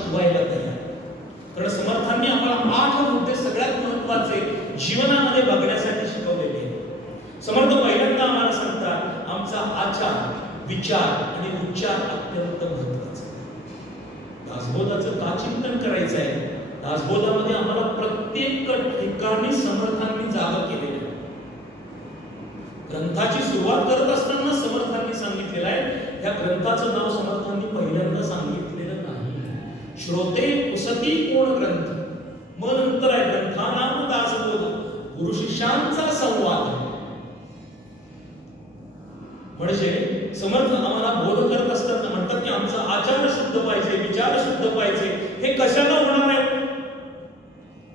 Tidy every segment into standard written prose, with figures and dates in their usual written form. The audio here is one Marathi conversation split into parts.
व्हायला तयार. कारण समर्थांनी आम्हाला 8 मुद्दे सगळ्यात महत्त्वाचे जीवनामध्ये बघण्यासाठी शिकवलेले आहेत. समर्थ पहिल्यांदा आम्हाला सांगतात आमचा आचार, विचार आणि उच्चार अत्यंत महत्त्वाचा. दासबोधाचं का चिंतन करायचं आहे? दासबोधामध्ये आम्हाला प्रत्येक ठिकाणी समर्थांनी जागा केलेली आहे. ग्रंथाची सुरुवात करत असताना समर्थांनी सांगितलेलं आहे. त्या ग्रंथाचं नाव समर्थांनी पहिल्यांदा सांगितलेलं नाही. श्रोते पुसती कोण ग्रंथ, मग नंतर आहे ग्रंथानाम दासबोध, गुरु शिष्यांचा संवाद. म्हणजे समर्थ आम्हाला बोध करत असताना म्हणतात की आमचा आचार शुद्ध पाहिजे, विचार शुद्ध पाहिजे. हे कशाला होणार आहे?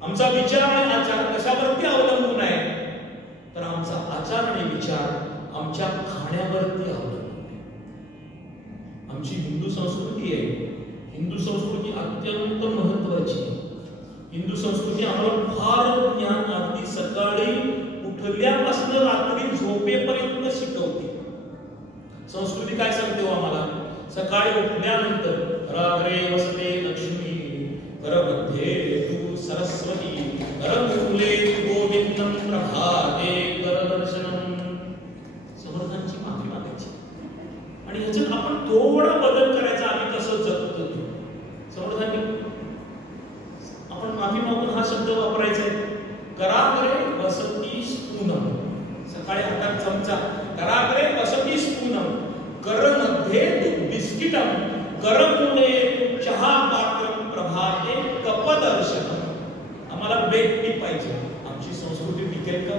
आमचा विचार आणि आचार कशावरती अवलंबून आहे? तर आमचा आचार आणि विचार आमच्या खाण्यावरती अवलंबून आहे. आमची हिंदू संस्कृती आहे. हिंदू संस्कृती अत्यंत महत्त्वाची आहे. हिंदू संस्कृती आम्हाला फार ज्ञान अगदी सकाळी उठल्यापासून रात्री झोपेपर्यंत शिकवते. संस्कृती काय सांगते हो आम्हाला? सकाळी उठल्यानंतर रात्रे वसते लक्ष्मी, करमध्ये तू सरस्वती, करमूले गोविंदम, प्रभाते करदर्शनम. समर्थांची माफी मागायची आणि ह्याच्यात आपण थोडा बदल करायचा. आम्ही कसं जगतो समर्थांनी आपण माफी मागून हा शब्द वापरायचा आहे. कराग्रे वसती स्तूनम. सकाळी हातात चमचा, कराग्रे वसती स्तूनम, करमध्ये तू बिस्किटम, करमूले चहा पात्रम, प्रभाते कपदर्शनम. आम्हाला ब्रेक टी पाहिजे. आमची संस्कृती टिकेल का?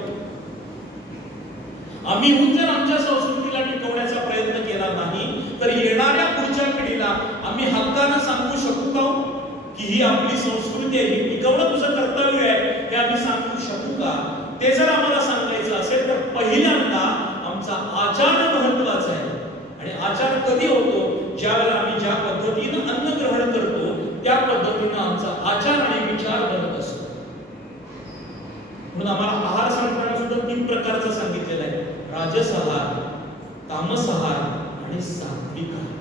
आम्ही जर आमच्या संस्कृतीला टिकवण्याचा प्रयत्न केला नाही तर येणाऱ्या पुढच्या पिढीला आम्ही हक्कानं सांगू शकू का की ही आपली संस्कृती आहे, ही टिकवणं तुझं कर्तव्य आहे, हे आम्ही सांगू शकू का? ते जर आम्हाला सांगायचं असेल तर पहिल्यांदा आमचा आचार महत्त्वाचा आहे. आणि आचार कधी होतो? ज्यावेळेला आम्ही ज्या पद्धतीनं अन्न ग्रहण करतो त्या पद्धतीनं आमचा आचार आणि विचार बनत असतो. म्हणून आम्हाला आहार सांगताना सुद्धा 3 प्रकारचं सांगितलेलं आहे. राजस आहार, तामस आहार आणि सात्विक आहार.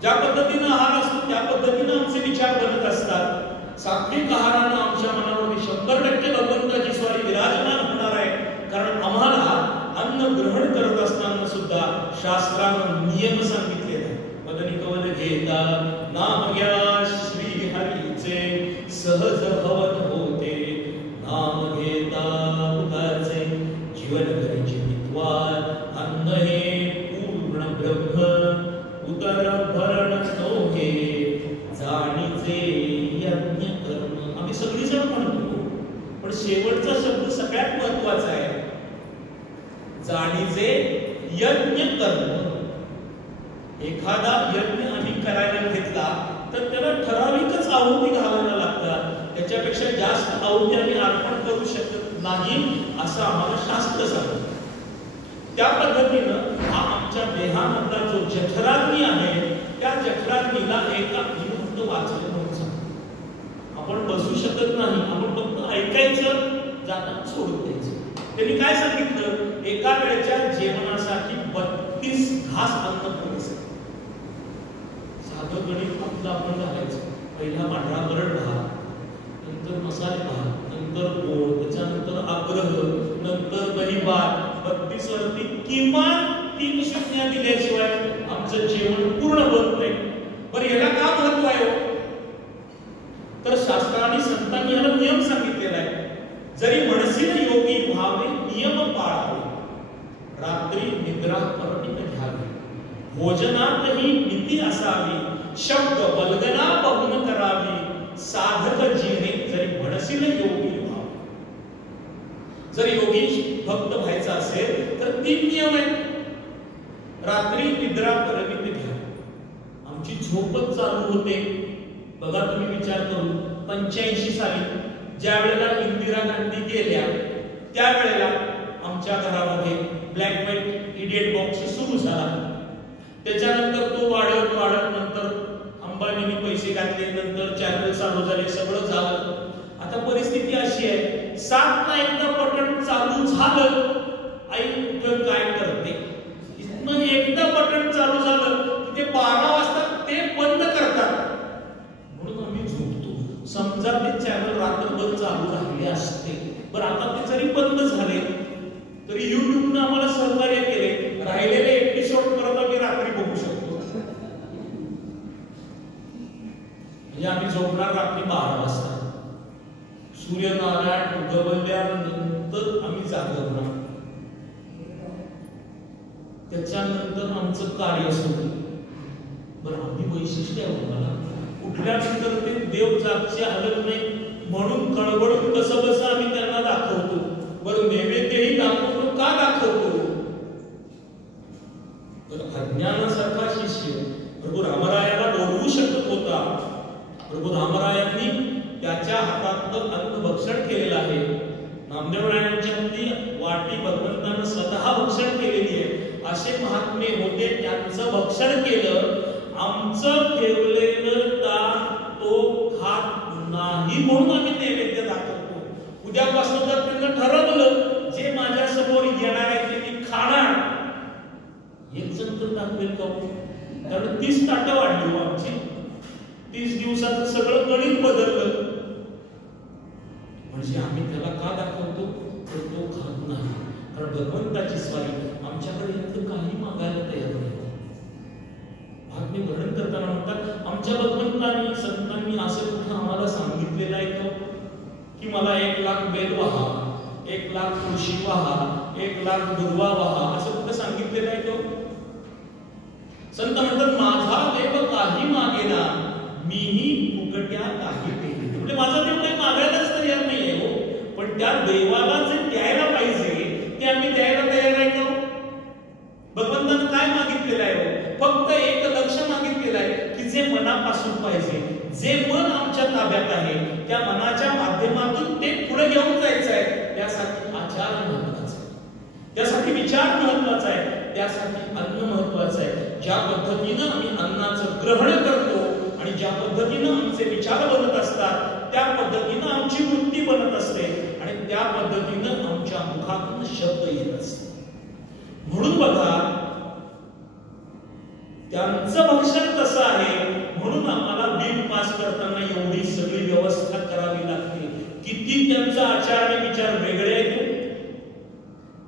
ज्या पद्धतीनं आहार असतो त्या पद्धतीनं आमचे विचार बनत असतात. सात्विक आहारानं आमच्या मनामध्ये 100% भगवंताची स्वारी विराजमान होणार आहे. कारण आम्हाला अन्न ग्रहण करत असताना सुद्धा शास्त्रानं नियम सांगितलेले आहेत. वदनी कवल घेता नाम घ्या श्री हरीचे, सहज हवन होते नाम घेता उगाचे, जीवन करीची विद्वान अन्न हे पूर्ण ब्रह्म, उदर भरण नोहे जाणीचे यज्ञ कर्म. आम्ही सगळीजण म्हणतो पण शेवटचा शब्द सगळ्यात महत्त्वाचा आहे. जाणीचे यज्ञ कर्म. एखादा यज्ञ आम्ही करायला घेतला तर त्याला ठराविकच आहुती घालायला लागतात. त्याच्यापेक्षा जास्त आहुती आम्ही अर्पण करू शकत नाही असं आम्हाला शास्त्र सांगतं. त्या पद्धतीनं हा आमच्या देहामधला जो जठराग्नी आहे त्या जठराग्नीला एका विमुक्त वाचलं म्हणून सांगतो. आपण बसू शकत नाही, आपण फक्त ऐकायचं, जाताना सोडून द्यायचं. त्यांनी काय सांगितलं? एका वेळेच्या जेवणासाठी 32 घास अन्न पुरेसे. साधं गणित आपलं आपण घालायचं. पहिला पांढरा वरण भात, नंतर मसाले भात, नंतर गोड, त्याच्यानंतर आग्रह, नंतर दही भात. 32 वरती किमान 3 शून्य दिल्याशिवाय आमचं जेवण पूर्ण होत नाही. बरं याला का महत्व आहे? तर शास्त्राने संतांनी याला नियम सांगितलेला आहे. जरी मनसीन योगी व्हावे नियम पाळावे, रात्री निद्रा परिमित घ्यावी, भोजनातही नीती असावी, शब्द वल्गना बहुन करावी, साधक जीवने जरी मनसीन योगी व्हावे. जर योगी भक्त व्हायचा असेल तर 3 नियम आहेत. रात्री निद्रा परिमित घ्या. आमची झोपच चालू होते. बघा तुम्ही विचार करू, 85 साली ज्या वेळेला इंदिरा गांधी गेल्या त्यावेळेला आमच्या घरामध्ये ब्लॅक व्हाईट इडियट बॉक्स सुरू झाला. त्याच्यानंतर तो वाढत नंतर अंबानीने पैसे घातले, नंतर चॅनल चालू झाले, सगळं झालं. आता परिस्थिती अशी आहे, 7 ला एकदा बटन चालू झालं, आई कुठं काय करते, एकदा बटन चालू झालं की ते 12 वाजता ते बंद म्हणजे आम्ही झोपणार रात्री 12 वाजता, सूर्यनारायण उगवल्यानंतर आम्ही जागे होणार, त्याच्यानंतर आमचं कार्य सुरू. बरं आम्ही वैशिष्ट्य आहे मला उठल्यानंतर ते देव जागचे हलत नाही म्हणून कळवळून कसं बसं आम्ही त्यांना दाखवतो. बरं नैवेद्यही दाखवतो, का दाखवतो? अज्ञानासारखा शिष्य प्रभू रामरायाला बोलवू शकत होता. प्रभू रामरायांनी त्याच्या हातातलं अन्न भक्षण केलेलं आहे. नामदेवरायांची वाटी भगवंतानं स्वतः भक्षण केलेली आहे. असे महात्मे होते, त्यांचं भक्षण केलं. आमचं ठेवलेलं ताट तो खात नाही म्हणून आम्ही नैवेद्य दाखवतो. उद्यापासून जर त्यांनी ठरवलं जे माझ्या समोर येणार आहे ते मी खाणार, एक जण तर दाखवेल का? कारण 30 ताटं वाढली आमची. 30 दिवसाचं सगळं गणित बदललं. म्हणजे आम्ही त्याला का दाखवतो? तर तो खात नाही. कारण भगवंताची स्वारी आमच्याकडे इतकं काही मागायला तयार नाही. भागने वर्णन करताना म्हणतात आमच्या भगवंतांनी संतांनी असं कुठं आम्हाला सांगितलेलं आहे का की मला 1 लाख बेल वाहा, 1 लाख तुळशी वाहा, 1 लाख दुर्वा वाहा, असं कुठं सांगितलेलं आहे का? संत म्हणतात माझा देव काही मागेना, मीही फुकट्या काही देईन. म्हणजे माझा देव काही मागायलाच तयार नाहीये हो, पण त्या देवाला जे द्यायला पाहिजे ते आम्ही द्यायला तयार आहे का? भगवंतानं काय मागितलेलं आहे? फक्त एक लक्ष मागितलेलं आहे की जे मनापासून पाहिजे, जे मन आमच्या ताब्यात आहे त्या मनाच्या माध्यमातून ते पुढे घेऊन जायचं आहे. त्यासाठी आचार महत्वाचा आहे, त्यासाठी विचार महत्वाचा आहे, त्यासाठी अन्न महत्वाचं आहे. ज्या पद्धतीनं आम्ही अन्नाचं ग्रहण करतो आणि ज्या पद्धतीनं आमचे विचार बनत असतात त्या पद्धतीनं आमची वृत्ती बनत असते आणि त्या पद्धतीनं आमच्या मुखातून शब्द येत असते. म्हणून बघा त्यांचं भक्षण कसं आहे म्हणून आम्हाला बिल पास करताना एवढी सगळी व्यवस्था करावी लागते. किती त्यांचा आचार आणि विचार वेगळे आहेत,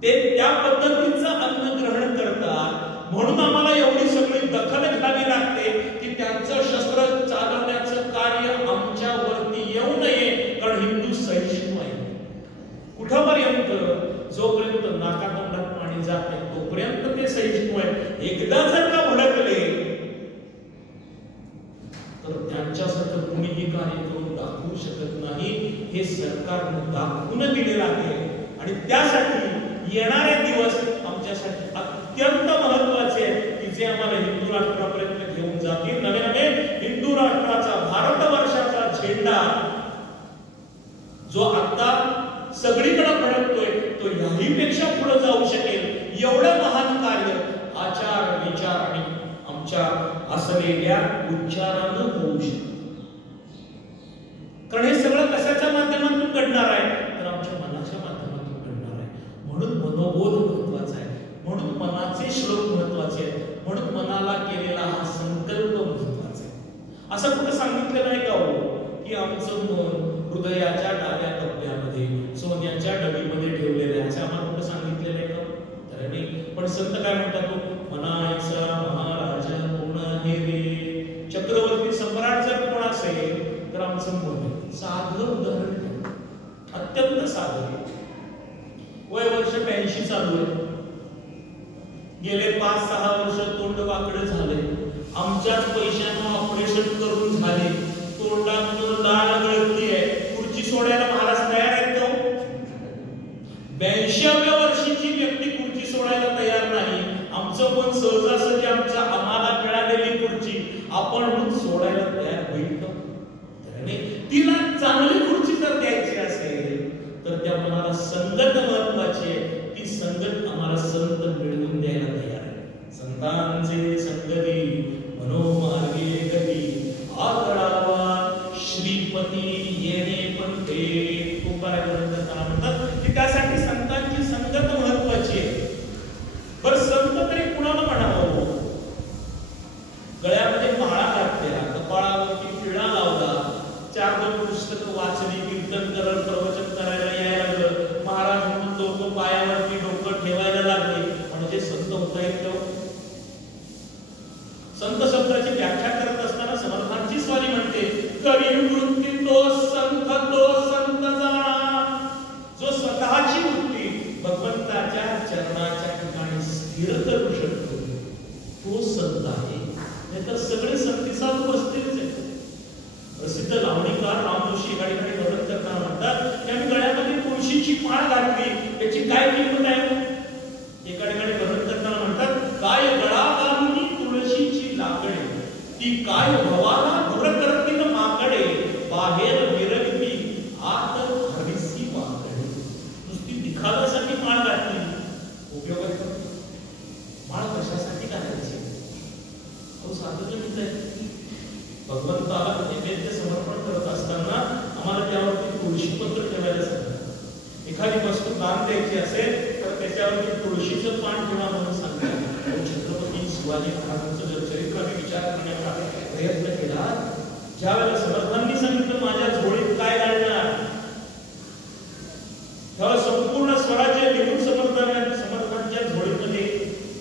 ते त्या पद्धतीचं अन्न ग्रहण करतात म्हणून आम्हाला एवढी सगळी दखल घ्यावी लागते की त्यांचं शस्त्र चालवण्याचं कार्य आमच्यावरती येऊ नये. कारण हिंदू सहिष्णू आहे. कुठपर्यंत? जोपर्यंत नाकातोंडात पाणी जात नाही तोपर्यंत ते सहिष्णू आहे. एकदा जर का भडकले तर त्यांच्यासारखं कुणीही कार्य करून दाखवू शकत नाही. हे सरकारनं दाखवून दिलेलं आहे आणि त्यासाठी येणारे दिवस आमच्यासाठी अत्यंत महत्वाचे आहेत की जे आम्हाला हिंदू राष्ट्रापर्यंत घेऊन जातील. नवे नवे हिंदू राष्ट्राचा भारतवर्षाचा झेंडा जो आता सगळीकडे फडकतोय तो याही पेक्षा पुढे जाऊ शकेल. एवढं महान कार्य आचार विचार आणि आमच्या असलेल्या उच्चारानं होऊ शकते. कारण हे सगळं कशाच्या माध्यमातून घडणार आहे? तर आमच्या मनाच्या माध्यमातून घडणार आहे. म्हणून मनोबोध महत्वाचा आहे, म्हणून मनाचे श्लोक महत्वाचे आहेत, म्हणून मनाला केलेला हा संकल्प महत्वाचा आहे. असं कुठं सांगितलं नाही का हो की आमचं मन हृदयाच्या डाव्या कप्प्यामध्ये सोन्याच्या डबीमध्ये ठेवलेलं आहे, असं आम्हाला कुठं सांगितलेलं आहे का? तर नाही. पण संत काय म्हणतात? मनाचा महाराजा कोण आहे रे? चक्रवर्ती सम्राट जर कोण असेल तर आमचं मन. साधं उदाहरण, अत्यंत साधं. वय वर्ष 82 चालू आहे. गेले 5-6 वर्ष तोंड वाकडं झालंय. आमच्याच पैशानं ऑपरेशन करून झाले. तोंडातून लाळ गळती आहे. खुर्ची सोडायला महाराज तयार आहेत का? 82व्या वर्षीची व्यक्ती खुर्ची सोडायला तयार नाही. आमचं पण सहजासहजी आमच्या आम्हाला मिळालेली खुर्ची आपण सोडायला तयार होईल का? तिला चांगली खुर्ची जर द्यायची असेल तर त्या मनाला संगत महत्वाची आहे. ती संगत आम्हाला संत मिळवून द्यायला तयार आहे. संतांचे संगती मनोमार्गे गती आकडावा भवाला दूर करतील माकडे, बाहेर विरगती आत हरिसी वाकडे. नुसती दिखाव्यासाठी माळ घातली, उपयोगाची माळ कशासाठी घालायची? अहो सार्वजनिक आहे. भगवंताला नैवेद्य समर्पण करत असताना आम्हाला त्यावरती तुळशी पत्र ठेवायला सांगतात. एखादी वस्तू दान द्यायची असेल तर त्याच्यावरती तुळशीचं पान ठेवा म्हणून सांगतात. छत्रपती शिवाजी महाराजांचं जर चरित्र आम्ही विचार करण्याचा प्रयत्न केला, ज्या वेळेला समर्थांनी सांगितलं माझ्या झोळीत काय घालणार, तेव्हा संपूर्ण स्वराज्य लिहून समर्थांच्या झोळीमध्ये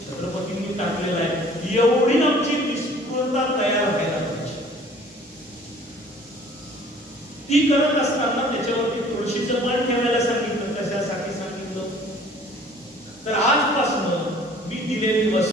छत्रपतींनी टाकलेला आहे. एवढी आमची निष्ठुरता तयार व्हायला पाहिजे. ती करत असताना त्याच्यावरती तुळशीचं पान ठेवायला सांगितलं. कशासाठी सांगितलं तर आजपासून मी दिलेली वस्तू